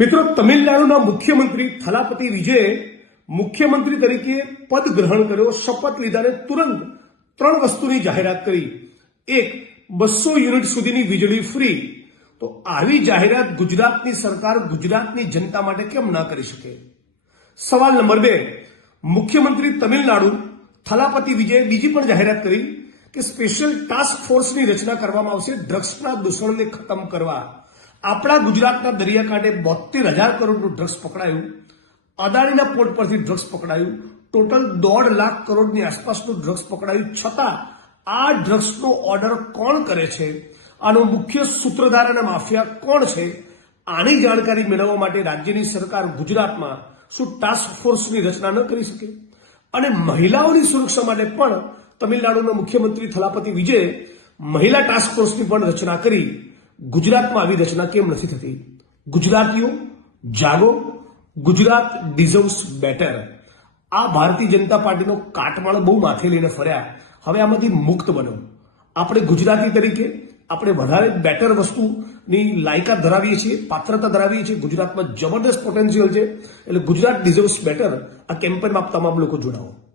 મિત્રો, તમિલનાડુના મુખ્યમંત્રી થલાપતિ વિજયે મુખ્યમંત્રી તરીકે પદ ગ્રહણ કર્યો, શપથ લીધાને તુરંત 3 વસ્તુની જાહેરાત કરી. એક, 200 યુનિટ સુધીની વીજળી ફ્રી. તો આવી જાહેરાત ગુજરાતની સરકાર ગુજરાતની જનતા માટે કેમ ના કરી શકે? સવાલ નંબર 2, મુખ્યમંત્રી તમિલનાડુ થલાપતિ વિજયે બીજી પણ જાહેરાત કરી કે સ્પેશિયલ ટાસ્ક ફોર્સની રચના કરવામાં આવશે ડ્રગ્સના દૂષણને ખતમ કરવા. આપણા ગુજરાતના દરિયાકાંઠે 72,000 કરોડનું ડ્રગ્સ પકડાયું, અદાણીના પોર્ટ પરથી ડ્રગ્સ પકડાયું, ટોટલ 1.5 લાખ કરોડની આસપાસનું ડ્રગ્સ પકડાયું. છતાં આ ડ્રગ્સનો ઓર્ડર કોણ કરે છે, આનો મુખ્ય સૂત્રધાર અને માફિયા કોણ છે, આની જાણકારી મેળવવા માટે રાજ્યની સરકાર ગુજરાતમાં શું ટાસ્ક ફોર્સની રચના ન કરી શકે? અને મહિલાઓની સુરક્ષા માટે પણ તમિલનાડુના મુખ્યમંત્રી થલાપતિ વિજયે મહિલા ટાસ્ક ફોર્સની પણ રચના કરી. ગુજરાતમાં આવી રચના કેમ નથી થતી? ગુજરાતીઓ જાગો, ગુજરાત ડિઝર્વ્સ બેટર. આ ભારતીય જનતા પાર્ટીનો કાટમાળ બહુ માથે લઈને ફર્યા, હવે આમાંથી મુક્ત બનો. આપણે ગુજરાતી તરીકે આપણે વધારે બેટર વસ્તુની લાયકાત ધરાવીએ છીએ, પાત્રતા ધરાવીએ છીએ. ગુજરાતમાં જબરદસ્ત પોટેન્શિયલ છે, એટલે ગુજરાત ડિઝર્વ્સ બેટર. આ કેમ્પેનમાં આપ તમામ લોકો જોડાઓ.